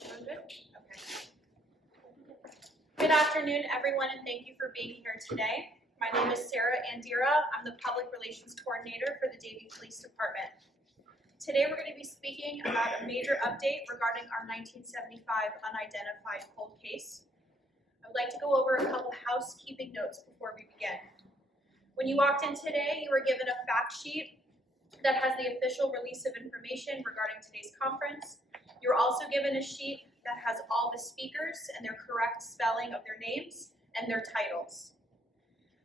Sound good? Okay. Good afternoon, everyone, and thank you for being here today. My name is Sarah Andira. I'm the Public Relations Coordinator for the Davie Police Department. Today we're going to be speaking about a major update regarding our 1975 unidentified cold case. I would like to go over a couple housekeeping notes before we begin. When you walked in today, you were given a fact sheet that has the official release of information regarding today's conference. You're also given a sheet that has all the speakers and their correct spelling of their names and their titles.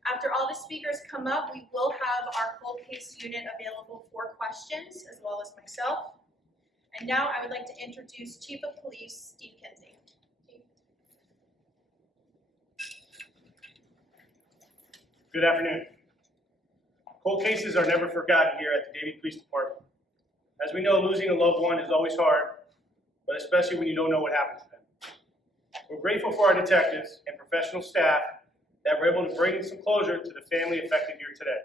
After all the speakers come up, we will have our cold case unit available for questions, as well as myself. And now I would like to introduce Chief of Police, Steve Kinsey. Chief. Good afternoon. Cold cases are never forgotten here at the Davie Police Department. As we know, losing a loved one is always hard, but especially when you don't know what happened to them. We're grateful for our detectives and professional staff that were able to bring some closure to the family affected here today.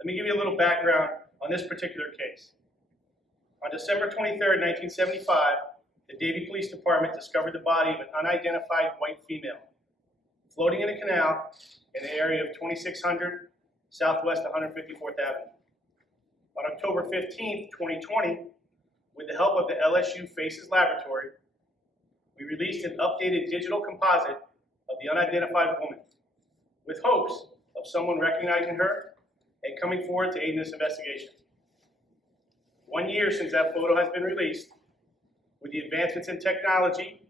Let me give you a little background on this particular case. On December 23rd, 1975, the Davie Police Department discovered the body of an unidentified white female floating in a canal in the area of 2600 Southwest 154th Avenue. On October 15th, 2020, with the help of the LSU Faces Laboratory, we released an updated digital composite of the unidentified woman, with hopes of someone recognizing her and coming forward to aid in this investigation. 1 year since that photo has been released, with the advancements in technology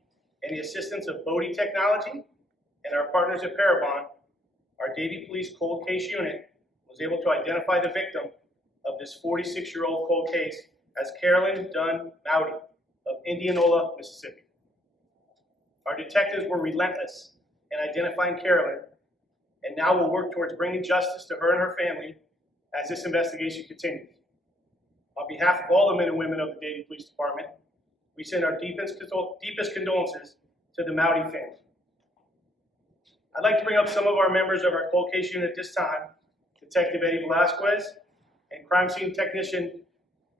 and the assistance of Bodhi Technology and our partners at PARABON, our Davie Police Cold Case Unit was able to identify the victim of this 46-year-old cold case as Carolyn Dunn Mowdy of Indianola, Mississippi. Our detectives were relentless in identifying Carolyn, and now we'll work towards bringing justice to her and her family as this investigation continues. On behalf of all the men and women of the Davie Police Department, we send our deepest condolences to the Mowdy family. I'd like to bring up some of our members of our cold case unit at this time: Detective Eddie Velasquez and crime scene technician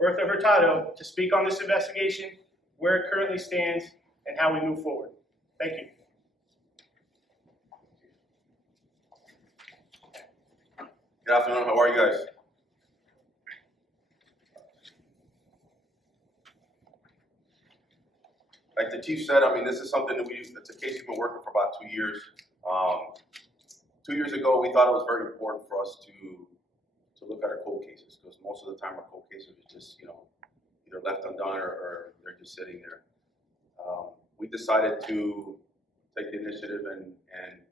Bertha Hurtado, to speak on this investigation, where it currently stands, and how we move forward. Thank you. Good afternoon, how are you guys? Like the chief said, I mean, this is something that it's a case we've been working for about 2 years. 2 years ago, we thought it was very important for us to look at our cold cases, because most of the time our cold cases are just, either left undone or they're just sitting there. We decided to take the initiative and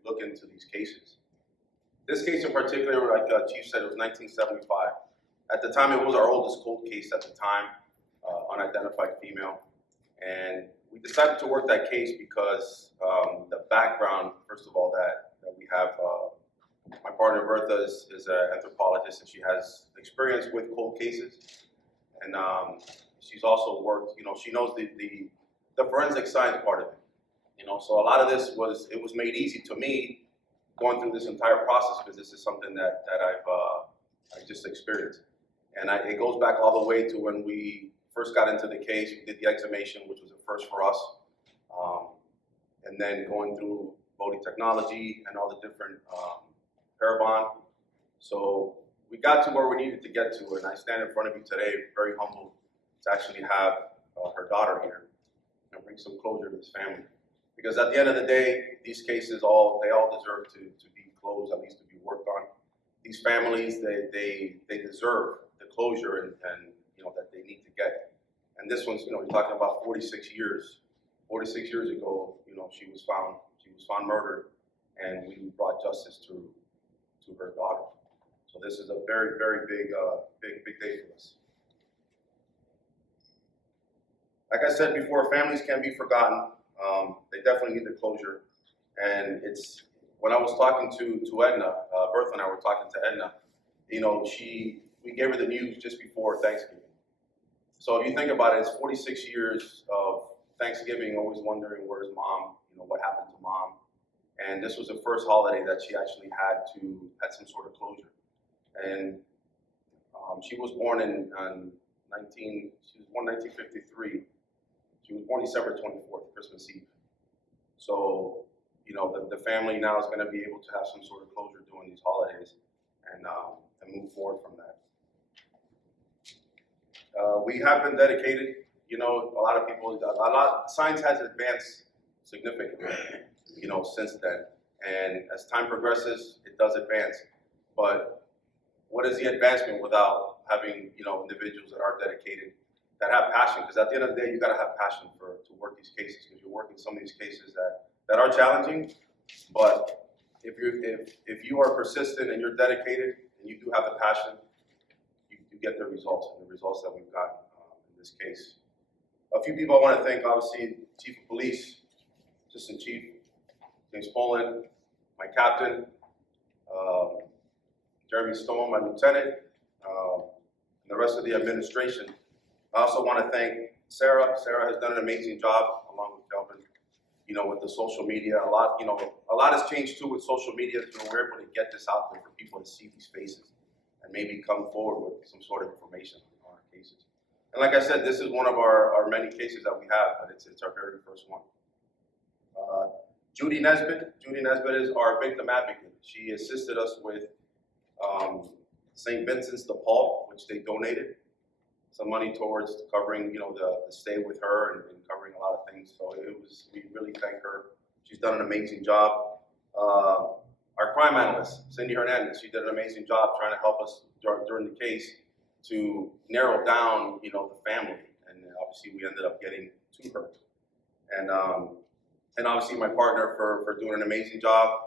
look into these cases. This case in particular, like Chief said, it was 1975. At the time, it was our oldest cold case at the time, unidentified female. And we decided to work that case because the background, first of all, that we have, my partner Bertha is an anthropologist, and she has experience with cold cases. And she's also worked, she knows the forensic science part of it. So a lot of this was made easy to me going through this entire process, because this is something that I've just experienced. And it goes back all the way to when we first got into the case. We did the exhumation, which was a first for us. And then going through Bodhi Technology and all the different PARABON. So we got to where we needed to get to, and I stand in front of you today very humbled to actually have her daughter here and bring some closure to this family. Because at the end of the day, these cases they all deserve to be closed, at least to be worked on. These families, they deserve the closure and that they need to get. And this one's, you're talking about 46 years. 46 years ago, she was found murdered, and we brought justice to her daughter. So this is a very, very big day for us. Like I said before, families can't be forgotten. They definitely need the closure. And it's, when I was talking to Edna, Bertha and I were talking to Edna, we gave her the news just before Thanksgiving. So if you think about it, it's 46 years of Thanksgiving, always wondering where's mom, what happened to mom. And this was the first holiday that she actually had some sort of closure. And she was born in 1953. She was born December 24th, Christmas Eve. So, you know, the family now is going to be able to have some sort of closure during these holidays and move forward from that. We have been dedicated. You know, a lot of people, science has advanced significantly, you know, since then. And as time progresses, it does advance. But what is the advancement without having, you know, individuals that are dedicated, that have passion? Because at the end of the day, you got to have passion to work these cases, because you're working some of these cases that are challenging. But if you are persistent and you're dedicated and you do have the passion, you get the results, and the results that we've got in this case. A few people I want to thank, obviously, Chief of Police, Assistant Chief James Poland, my captain, Jeremy Stone, my lieutenant, and the rest of the administration. I also want to thank Sarah. Sarah has done an amazing job, along with Kelvin, you know, with the social media. A lot has changed too with social media. You know, we're able to get this out there for people to see these faces and maybe come forward with some sort of information on our cases. And like I said, this is one of our many cases that we have, but it's our very first one. Judy Nesbitt is our victim advocate. She assisted us with St. Vincent's de Paul, which they donated some money towards covering, you know, the stay with her and covering a lot of things. So we really thank her. She's done an amazing job. Our crime analyst, Cindy Hernandez, she did an amazing job trying to help us during the case to narrow down, you know, the family. And obviously we ended up getting to her. And obviously my partner for doing an amazing job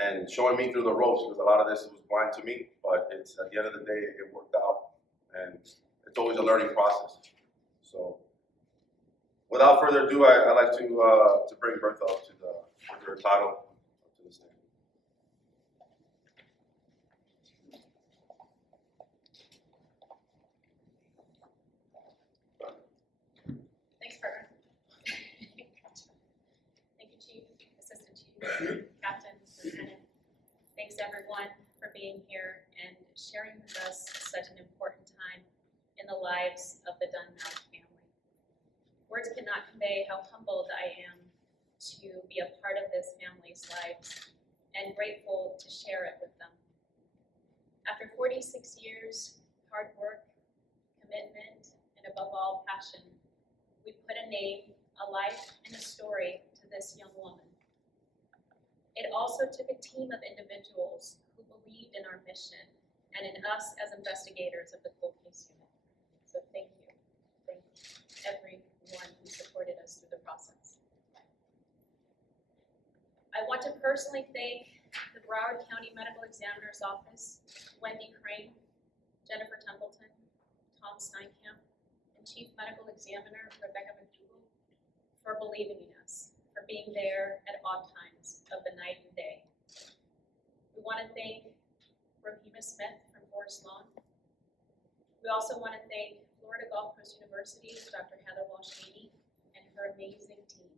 and showing me through the ropes, because a lot of this was blind to me, but it's at the end of the day, it worked out. And it's always a learning process. So without further ado, I'd like to bring Bertha up to her title, up to the stand. Thanks, partner. Thank you, Chief, Assistant Chief, Captain, Lieutenant. Thanks, everyone, for being here and sharing with us such an important time in the lives of the Dunmow family. Words cannot convey how humbled I am to be a part of this family's lives and grateful to share it with them. After 46 years, hard work, commitment, and above all, passion, we put a name, a life, and a story to this young woman. It also took a team of individuals who believed in our mission and in us as investigators of the cold case unit. So thank you. Thank everyone who supported us through the process. I want to personally thank the Broward County Medical Examiner's Office, Wendy Crane, Jennifer Templeton, Tom Steinkamp, and Chief Medical Examiner Rebecca McDougall for believing in us, for being there at odd times of the night and day. We want to thank Rohima Smith from Forest Lawn. We also want to thank Florida Gulf Coast University, Dr. Heather Walsh-Haney, and her amazing team.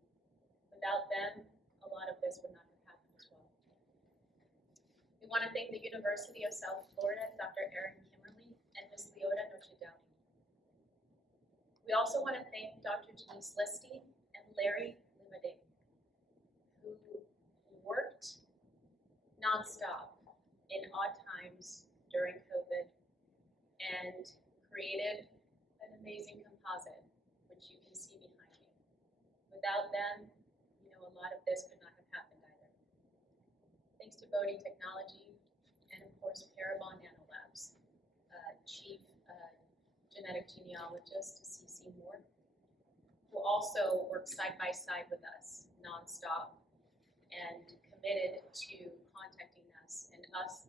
Without them, a lot of this would not have happened as well. We want to thank the University of South Florida, Dr. Erin Kimmerly, and Ms. Leota Noche-Downey. We also want to thank Dr. Denise Listy and Larry Limade, who worked nonstop in odd times during COVID and created an amazing composite, which you can see behind me. Without them, you know, a lot of this could not have happened either. Thanks to Bodie Technology and of course PARABON Nanolabs, Chief Genetic Genealogist CeCe Moore, who also worked side by side with us nonstop and committed to contacting us and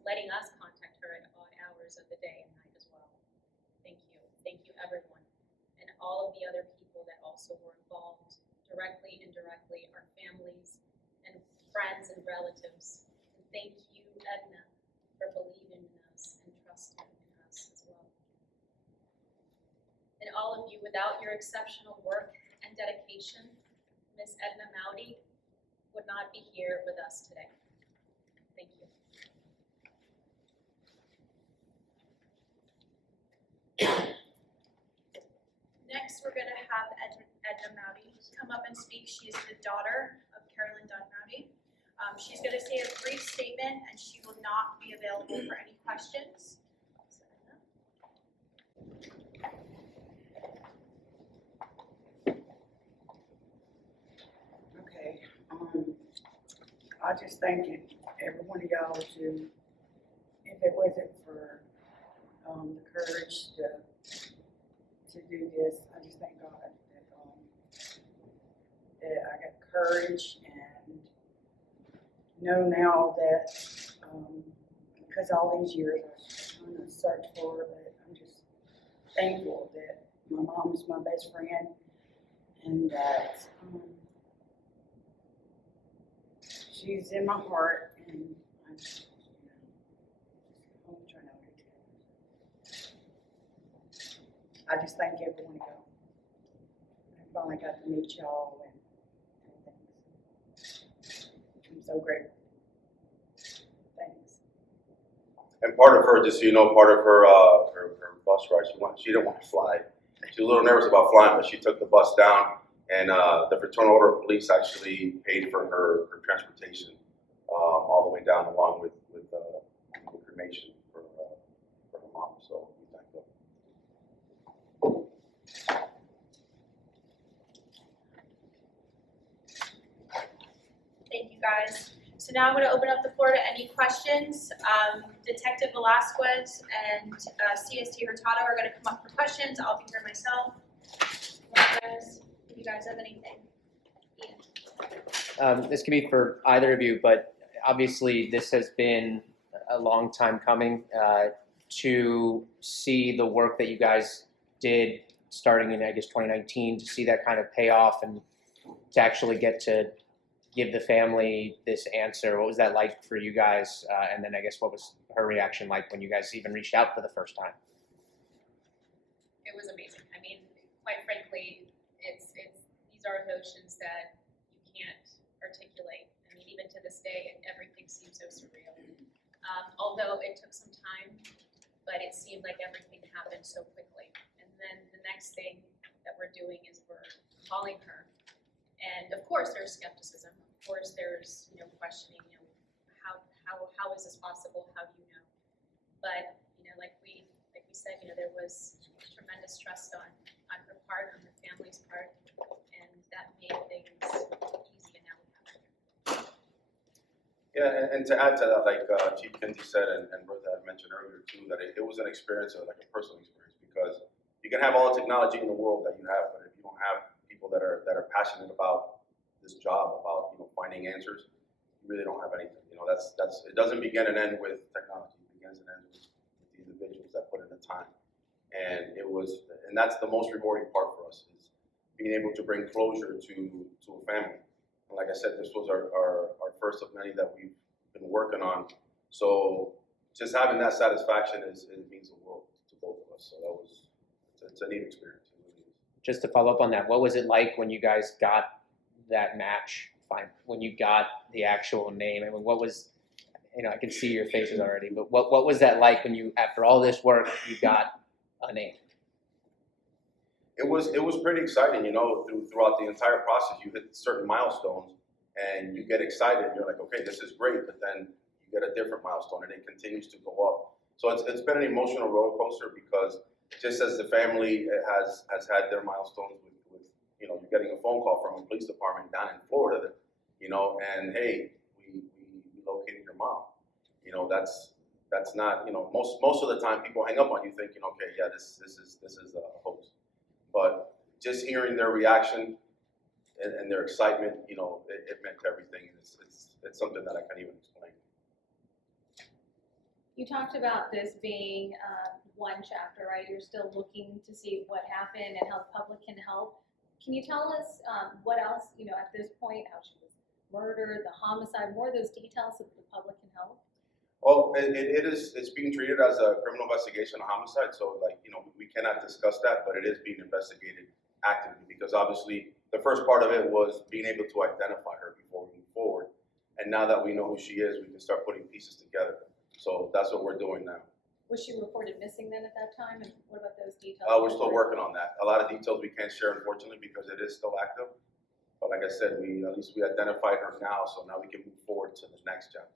letting us contact her at odd hours of the day and night as well. Thank you everyone, and all of the other people that also were involved directly, indirectly, our families and friends and relatives. And thank you, Edna, for believing in us and trusting in us as well. And all of you, without your exceptional work and dedication, Miss Edna Mowdy would not be here with us today. Thank you. Next, we're going to have Edna Mowdy come up and speak. She is the daughter of Carolyn Dunnaby. She's going to say a brief statement, and she will not be available for any questions. Okay, I just thank you, every one of y'all, to, if it wasn't for the courage to do this, I just thank God that I got courage and know now that because all these years I was trying to search for her, but I'm just thankful that my mom is my best friend and that she's in my heart, and I'm just, I'm trying to I just thank every one of y'all. I finally got to meet y'all and everything. I'm so grateful. Thanks. And part of her, just so you know, part of her bus ride, she didn't want to fly. She was a little nervous about flying, but she took the bus down, and the Fraternal Order of Police actually paid for her transportation all the way down, along with cremation for her mom. So we thank them. Thank you, guys. So now I'm going to open up the floor to any questions. Detective Velasquez and CST Hurtado are going to come up for questions. I'll be here myself. Do you guys have anything? Ian. This could be for either of you, but obviously this has been a long time coming to see the work that you guys did starting in, I guess, 2019, to see that kind of pay off and to actually get to give the family this answer. What was that like for you guys? And then I guess what was her reaction like when you guys even reached out for the first time? It was amazing. I mean, quite frankly, these are emotions that you can't articulate. I mean, even to this day, everything seems so surreal. Although it took some time, but it seemed like everything happened so quickly. And then the next thing that we're doing is we're calling her. And of course, there's skepticism. Of course, there's questioning. How is this possible? How do you know? But like we said, there was tremendous trust on her part, on the family's part, and that made things easy. And now we have it. Yeah, and to add to that, like Chief Kinsey said, and Bertha had mentioned earlier too, that it was an experience, like a personal experience, because you can have all the technology in the world that you have, but if you don't have people that are passionate about this job, about finding answers, you really don't have anything. That's it doesn't begin and end with technology. It begins and ends with the individuals that put in the time. And that's the most rewarding part for us, is being able to bring closure to a family. And like I said, this was our first of many that we've been working on. So just having that satisfaction it means the world to both of us. So it's a neat experience. Just to follow up on that, what was it like when you guys got that match? When you got the actual name? I mean, what was, I can see your faces already, but what was that like when you, after all this work, you got a name? It was pretty exciting, throughout the entire process. You hit certain milestones and you get excited. You're like, okay, this is great, but then you get a different milestone and it continues to go up. So it's been an emotional roller coaster, because just as the family has had their milestones with you're getting a phone call from a police department down in Florida, and hey, we located your mom. That's not, most of the time people hang up on you thinking, okay, yeah, this is a hoax. But just hearing their reaction and their excitement, it meant everything. It's something that I can't even explain. You talked about this being one chapter, right? You're still looking to see what happened and how the public can help. Can you tell us what else, at this point, how she was murdered, the homicide, more of those details so that the public can help? Well, it's being treated as a criminal investigation, a homicide. So, we cannot discuss that, but it is being investigated actively, because obviously the first part of it was being able to identify her before we move forward. And now that we know who she is, we can start putting pieces together. So that's what we're doing now. Was she reported missing then at that time? And what about those details? We're still working on that. A lot of details we can't share, unfortunately, because it is still active. But like I said, at least we identified her now, so now we can move forward to the next chapter.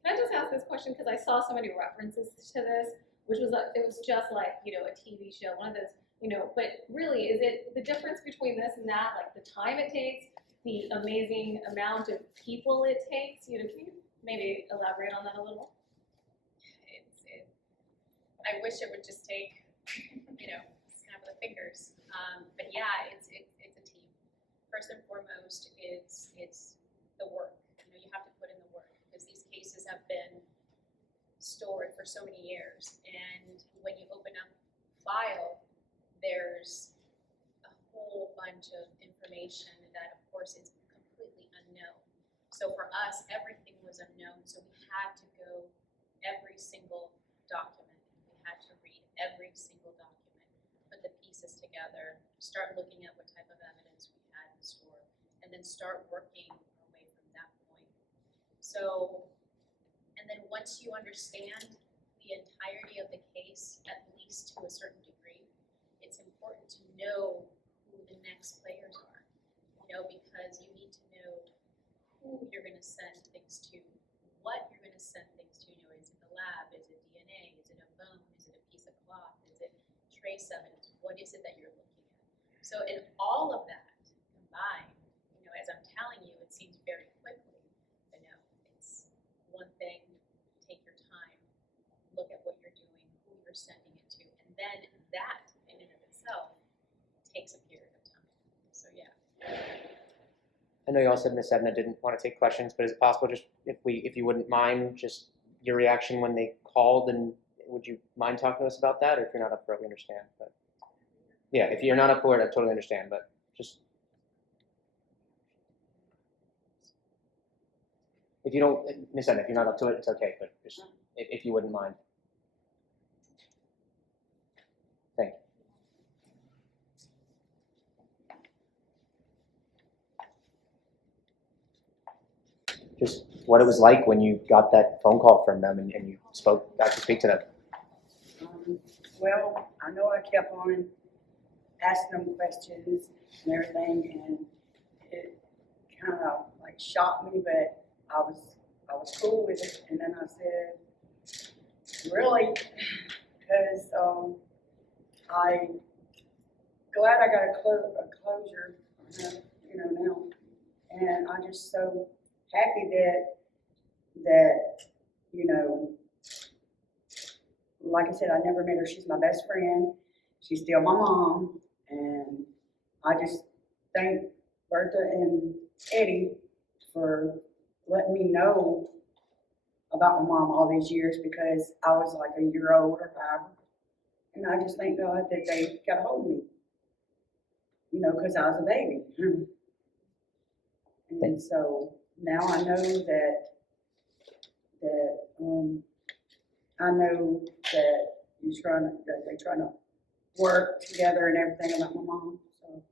Can I just ask this question, because I saw so many references to this, which was, it was just like, you know, a TV show, one of those, you know, but really, is it the difference between this and that, like the time it takes, the amazing amount of people it takes, you know, can you maybe elaborate on that a little? I wish it would just take, you know, snap of the fingers. But yeah, it's a team. First and foremost is the work. You know, you have to put in the work because these cases have been stored for so many years. And when you open up a file, there's a whole bunch of information that, of course, is completely unknown. So for us, everything was unknown. So we had to go every single document. We had to read every single document, put the pieces together, start looking at what type of evidence we had in store, and then start working our way from that point. So, and then once you understand the entirety of the case, at least to a certain degree, it's important to know who the next players are, you know, because you need to know who you're going to send things to, what you're going to send things to. You know, is it the lab? Is it DNA? Is it a bone? Is it a piece of cloth? Is it trace evidence? What is it that you're looking at? So in all of that combined, you know, as I'm telling you, it seems very quickly, but no, it's one thing, take your time, look at what you're doing, who you're sending it to, and then that in and of itself takes a period of time. So yeah. I know you all said Miss Edna didn't want to take questions, but is it possible just if you wouldn't mind, just your reaction when they called, and would you mind talking to us about that? Or if you're not up for it, we understand. But yeah, if you're not up for it, I totally understand. But just if you don't, Miss Edna, if you're not up to it, it's okay. But just if you wouldn't mind. Thank you. Just what it was like when you got that phone call from them and you got to speak to them. Well, I know I kept on asking them questions and everything, and it kind of like shocked me, but I was cool with it. And then I said, really? Because I glad I got a closure, you know, now, and I'm just so happy that you know, like I said, I never met her. She's my best friend. She's still my mom, and I just thank Bertha and Eddie for letting me know about my mom all these years, because I was like a year old or however, and I just thank God that they got a hold of me, you know, because I was a baby. And so now I know that they're trying to work together and everything about my mom. So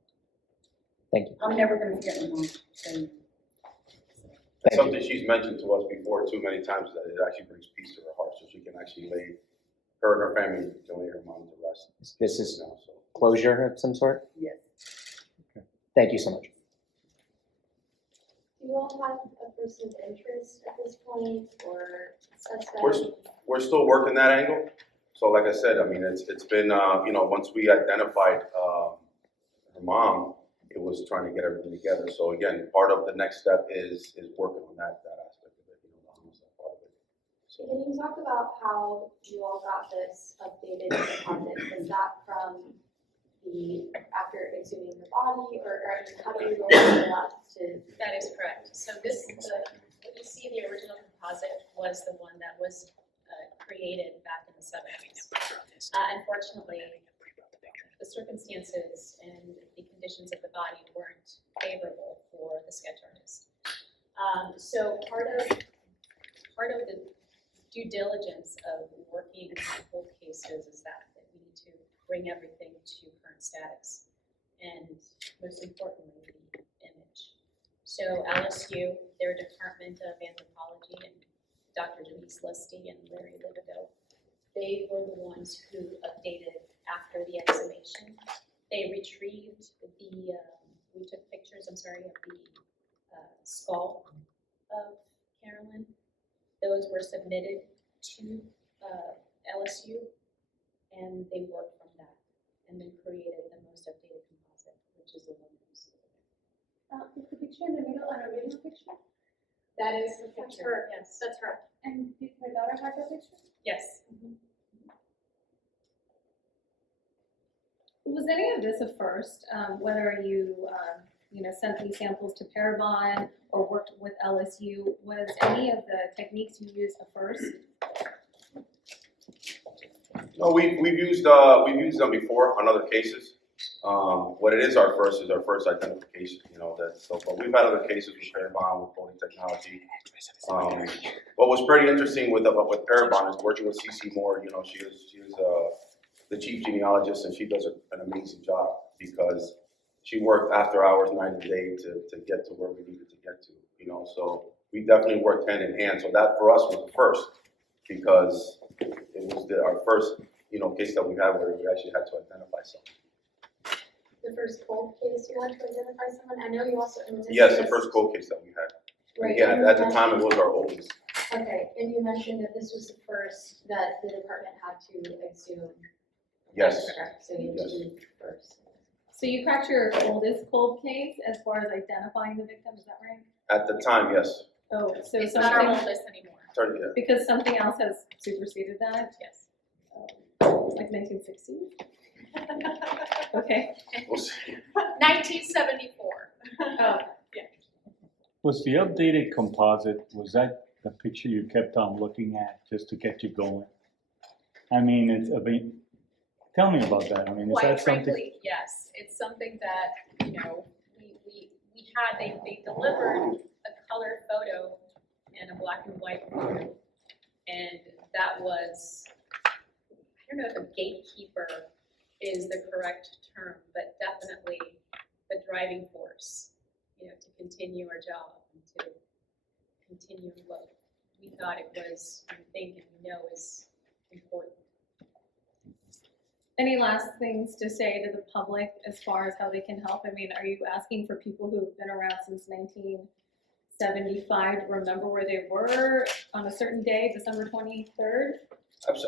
Thank you. I'm never gonna forget my mom. So, That's something she's mentioned to us before too many times, that it actually brings peace to her heart, so she can actually her and her family can lay her mom to rest. This is now, so. closure of some sort? yes. Thank you so much. Do you all have a person of interest at this point, or suspect? We're still working that angle. So like I said, I mean, it's been, you know, once we identified her mom, it was trying to get everything together. So again, part of the next step is working on that aspect of it, you know, the homicide part of it. So. Can you talk about how you all got this updated deposit? Was that from after exhuming the body, or how do you go from that to? That is correct. So what you see, the original composite was the one that was created back in the 70s. Unfortunately, the circumstances and the conditions of the body weren't favorable for the sketch artist. So part of the due diligence of working on both cases is that we need to bring everything to current status, and most importantly, the image. So LSU, their Department of Anthropology, and Dr. Denise Lusty and Larry Libido, they were the ones who updated after the exhumation. They retrieved we took pictures, of the submitted to LSU, and they worked from that, and then created the most updated composite, which is the one that you see over Is the picture in the middle an original picture? there. That is the That's picture, her. yes. That's her. And did her daughter have that picture? Yes. Was any of this a first, whether you, sent these samples to PARABON or worked with LSU? Was any of the techniques you used a first? No, we've used them before on other cases. What it is our first identification, but we've had other cases with PARABON, with voting technology. What was pretty interesting with PARABON is working with CeCe Moore. She is the chief genealogist, and she does an amazing job because she worked after hours, night and day to get to where we needed to get to. So we definitely worked hand in hand. So that for us was the first because it was our first case that we had where we actually had to identify someone. The first cold case you had to identify someone? I know you also. Yes, the first cold case that we had. Right. Again, at the time, it was our oldest. Okay, and you mentioned that this was the first that the department had to exhume. Yes. Correct, so you had to do first. So you cracked your oldest cold case as far as identifying the victim, is that right? At the time, yes. Oh, so It's not our something, oldest anymore. Sorry, yeah. because something else has superseded that, Yes. like 1960s? Okay. We'll see. 1974. Oh, Was the updated composite, was that the picture you kept on looking at just to get you going? Tell me about that. Is Quite that something? frankly, yes, it's something that, we had, they delivered a colored photo and a black and white photo. And that was, I don't know if a gatekeeper is the correct term, but definitely the driving force, to continue our job and to continue what we thought it was, we think and we know is important. any last things to say to the public as far as how they can help? Are you asking for people who have been around since 1975 to remember where they were on a certain day, December 23rd?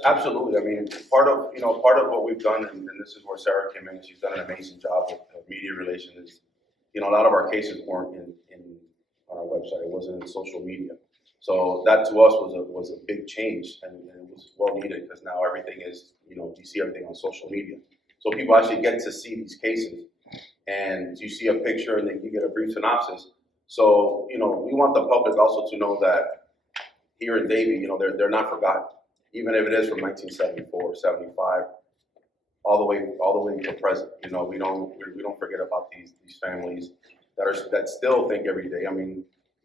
Absolutely. Part of what we've done, and this is where Sarah came in. She's done an amazing job with media relations. A lot of our cases weren't on our website. It wasn't in social media. So that to us was a big change, and it was well needed because now everything is, you see everything on social media. So people actually get to see these cases, and you see a picture and then you get a brief synopsis. So, we want the public also to know that here in Davie, they're not forgotten. Even if it is from 1974, 75, all the way to present. We don't forget about these families that still think every day.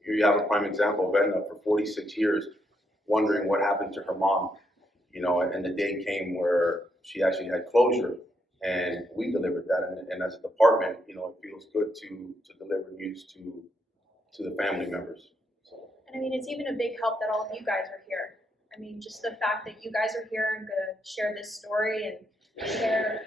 Here you have a prime example of Edna for 46 years wondering what happened to her mom, and the day came where she actually had closure, and we delivered that. And as a department, it feels good to deliver news to the family members. And it's even a big help that all of you guys are here. Just the fact that you guys are here and gonna share this story and share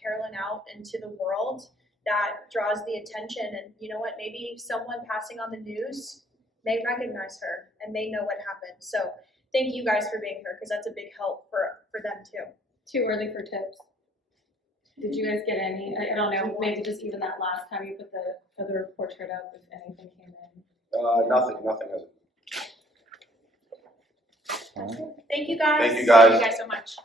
Carolyn out into the world, that draws the attention. And you know what, maybe someone passing on the news may recognize her and they know what happened. So thank you guys for being here, because that's a big help for them too. Too early for tips. Did you guys get any, I don't know, maybe just even that last time you put the other portrait up, if anything came in? Nothing has. Thank you guys. Thank you, guys. Thank you guys so much.